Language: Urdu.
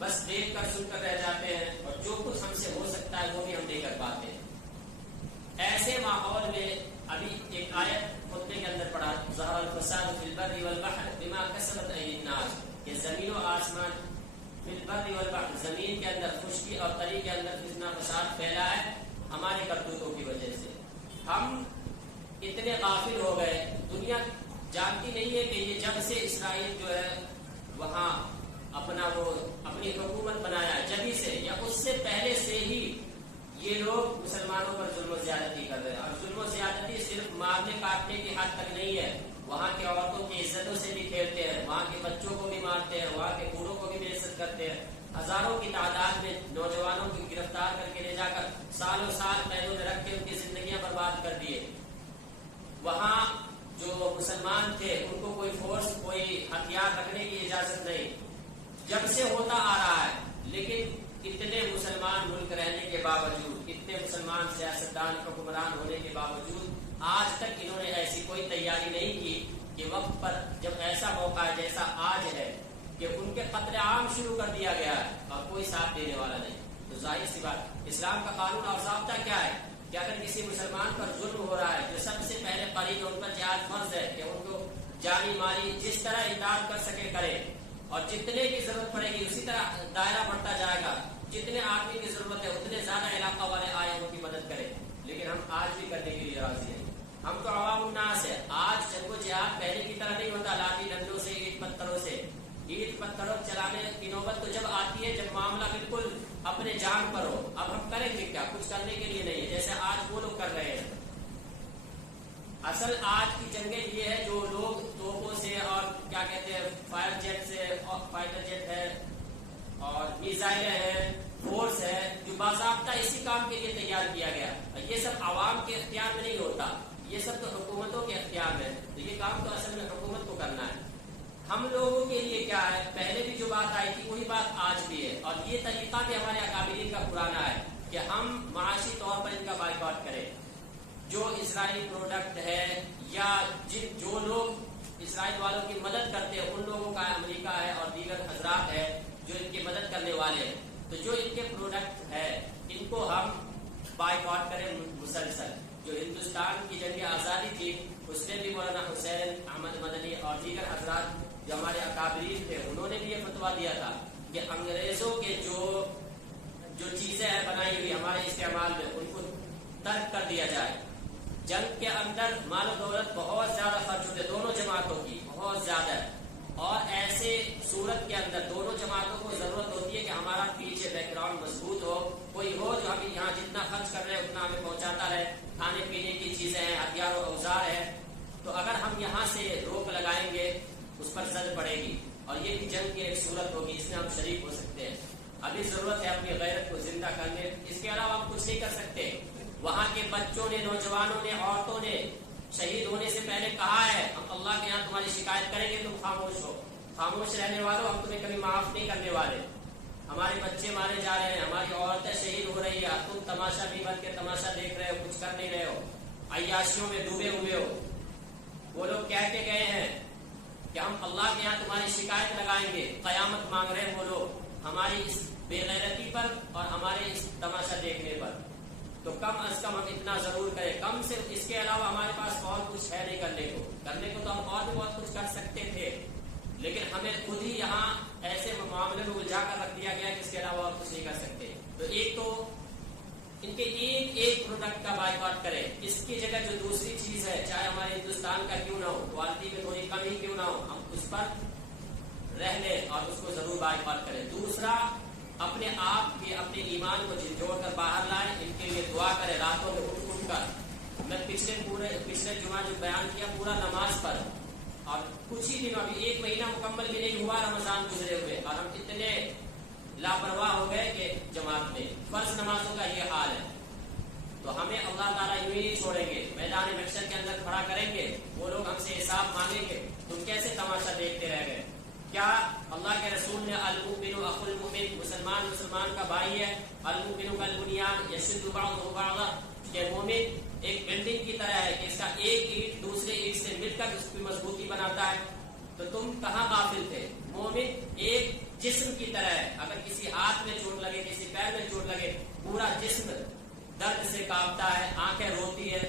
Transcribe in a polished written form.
بس دیکھ کر سن کر رہ جاتے ہیں اور جو کچھ ہم سے ہو سکتا ہے وہ بھی ہم نہیں کر پاتے. ایسے ماحول میں ابھی ایک آیت خطبے کے اندر پڑھا ظہر الفساد فی البر والبحر بما کسبت ایدی الناس کہ زمین و آسمان فی البر والبحر زمین کے اندر خشکی اور تری کے اندر فتنہ فساد پھیلا ہے ہمارے کرتوتوں کی وجہ سے. ہم اتنے غافل ہو گئے, دنیا جانتی نہیں ہے کہ یہ جب سے اسرائیل جو ہے وہاں اپنی حکومت بنایا جبھی سے یا اس سے پہلے سے ہی یہ لوگ مسلمانوں پر ظلم و زیادتی کر رہے ہیں. اور ظلم و زیادتی صرف مارنے کاٹنے کی حد تک نہیں ہے, وہاں کے عورتوں کی عزتوں سے بھی کھیلتے ہیں, وہاں کے بچوں کو بھی مارتے ہیں, وہاں کے بوڑھوں کو بھی بے عزت کرتے ہیں. ہزاروں کی تعداد میں نوجوانوں کی گرفتار کر کے لے جا کر سالوں سال قیدوں میں رکھ کے ان کی زندگیاں برباد کر دیے. وہاں جو مسلمان تھے ان کو کوئی فورس کوئی ہتھیار رکھنے کی اجازت نہیں, جب سے ہوتا آ رہا ہے. لیکن اتنے مسلمان ملک رہنے کے باوجود, اتنے مسلمان سیاستدان حکمران ہونے کے باوجود آج تک انہوں نے ایسی کوئی تیاری نہیں کی کہ وقت پر جب ایسا موقع ہے جیسا آج ہے کہ ان کے قتل عام شروع کر دیا گیا ہے اور کوئی ساتھ دینے والا نہیں. تو ظاہر سی بات اسلام کا قانون اور ضابطہ کیا ہے کہ اگر کسی مسلمان پر ظلم ہو رہا ہے جو سب سے پہلے قریب ان پر جہاد فرض ہے کہ ان کو جانی مالی جس طرح امداد کر سکے کرے, اور جتنے کی ضرورت پڑے گی اسی طرح دائرہ بڑھتا جائے گا, جتنے آدمی کی ضرورت ہے اتنے زیادہ علاقہ والے آئے ان کی مدد کرے. لیکن ہم آج بھی کرنے کے لیے راضی ہیں. ہم تو عوام الناس ہے. آج جنگ و جہاد پہلے کی طرح نہیں ہوتا لاٹھی ڈنڈوں سے اینٹ پتھروں سے. اینٹ پتھروں چلانے کی نوبت تو جب آتی ہے جب معاملہ بالکل اپنے جان پر ہو. اب ہم کریں گے کیا؟ کچھ کرنے کے لیے نہیں ہے جیسے آج وہ لوگ کر رہے ہیں. اصل آج کی جنگیں یہ ہے جو لوگ توپوں سے اور کیا کہتے ہیں فائر جیٹ سے, فائٹر جیٹ ہے اور میزائلیں ہیں, فورس ہے, جو باضابطہ اسی کام کے لیے تیار کیا گیا. یہ سب عوام کے اختیار میں نہیں ہوتا, یہ سب تو حکومتوں کے اختیار میں. تو یہ کام تو اصل میں حکومت کو کرنا ہے. ہم لوگوں کے لیے کیا ہے, پہلے بھی جو بات آئی تھی وہی بات آج بھی ہے. اور یہ طریقہ بھی ہمارے اکابرین کا پرانا ہے کہ ہم معاشی طور پر ان کا بائیکاٹ کریں. جو اسرائیلی پروڈکٹ ہے یا جو لوگ اسرائیل والوں کی مدد کرتے ہیں ان لوگوں کا امریکہ ہے اور دیگر حضرات ہے جو ان کی مدد کرنے والے ہیں. تو جو ان کے پروڈکٹ ہے ان کو ہم بائیکاٹ کریں مسلسل. جو ہندوستان کی جنگ آزادی تھی اس میں بھی مولانا حسین احمد مدنی اور دیگر حضرات جو ہمارے اکابرین تھے انہوں نے بھی یہ فتویٰ دیا تھا کہ انگریزوں کے جو چیزیں ہیں بنائی ہوئی ہمارے استعمال میں ان کو ترک کر دیا جائے. جنگ کے اندر مال و دولت بہت زیادہ خرچ ہوتے دونوں جماعتوں کی, بہت زیادہ, اور ایسے صورت کے اندر دونوں جماعتوں کو ضرورت ہوتی ہے کہ ہمارا پیچھے بیک گراؤنڈ مضبوط ہو, کوئی ہو جو ہمیں یہاں جتنا خرچ کر رہے ہیں اتنا ہمیں پہنچاتا رہے. کھانے پینے کی چیزیں ہیں, ہتھیار و اوزار ہے. تو اگر ہم یہاں سے روک لگائیں گے اس پر زد پڑے گی اور یہ بھی جنگ کی ایک صورت ہوگی, اس میں ہم شریک ہو سکتے ہیں. ابھی ضرورت ہے اپنی غیرت کو زندہ کرنے, اس کے علاوہ ہم کچھ نہیں کر سکتے. وہاں کے بچوں نے, نوجوانوں نے, عورتوں نے شہید ہونے سے پہلے کہا ہے ہم اللہ کے یہاں تمہاری شکایت کریں گے, تم خاموش ہو. خاموش رہنے والوں ہم تمہیں کبھی معاف نہیں کرنے والے. ہمارے بچے مارے جا رہے ہیں, ہماری عورتیں شہید ہو رہی ہے, تم تماشا بھی بن کے تماشا دیکھ رہے ہو, کچھ کر نہیں رہے ہو, عیاشیوں میں ڈوبے ہوئے ہو. وہ لوگ کہہ کے گئے ہیں کہ ہم اللہ کے یہاں تمہاری شکایت لگائیں گے. قیامت مانگ رہے ہیں وہ لوگ ہماری اس بے غیرتی پر اور ہمارے اس تماشا دیکھنے پر. تو کم از کم ہم اتنا ضرور کریں. کم سے اس کے علاوہ ہمارے پاس اور کچھ ہے نہیں کرنے کو تو ہم اور بھی بہت کچھ کر سکتے تھے, لیکن ہمیں خود ہی یہاں ایسے معاملے میں الجھا کر رکھ دیا گیا کہ اس کے علاوہ اور کچھ نہیں کر سکتے. تو ایک تو ان کے ایک پروڈکٹ کا بائیکاٹ کریں. اس کی جگہ جو دوسری چیز ہے چاہے ہمارے ہندوستان کا کیوں نہ ہو, کوالٹی میں تھوڑی کمی کیوں نہ ہو, ہم اس پر رہ لیں اور اس کو ضرور بائیکاٹ کریں. دوسرا, اپنے آپ کے اپنے ایمان کو جھنجھوڑ کر باہر لائیں. ان کے لیے دعا کریں راتوں میں اٹھ کر. میں پچھلے جمعہ جو بیان کیا پورا نماز پر, اور کچھ ہی دنوں ابھی 1 مہینہ مکمل بھی نہیں ہوا رمضان گزرے ہوئے, اور ہم اتنے لاپرواہ ہو گئے کہ جماعت میں فرض نمازوں کا یہ حال ہے. تو ہمیں اللہ تعالیٰ یوں ہی نہیں چھوڑیں گے, میدان محشر کے اندر کھڑا کریں گے, وہ لوگ ہم سے حساب مانگیں گے. تم کیسے تماشا دیکھتے رہ گئے؟ کیا اللہ کے رسول نے المؤمن اخو المؤمن, مسلمان کا بھائی ہے, المؤمن کالبنیان یشد بعضه بعضا, کہ مومن ایک بلڈنگ کی طرح ہے کہ اس کا ایک اینٹ دوسرے اینٹ سے مل کر اس کی مضبوطی بناتا ہے. تو تم کہاں غافل تھے؟ مومن ایک جسم کی طرح ہے. اگر کسی ہاتھ میں چوٹ لگے، کسی پیر میں چوٹ لگے، پورا جسم درد سے کانپتا ہے، آنکھیں روتی ہے.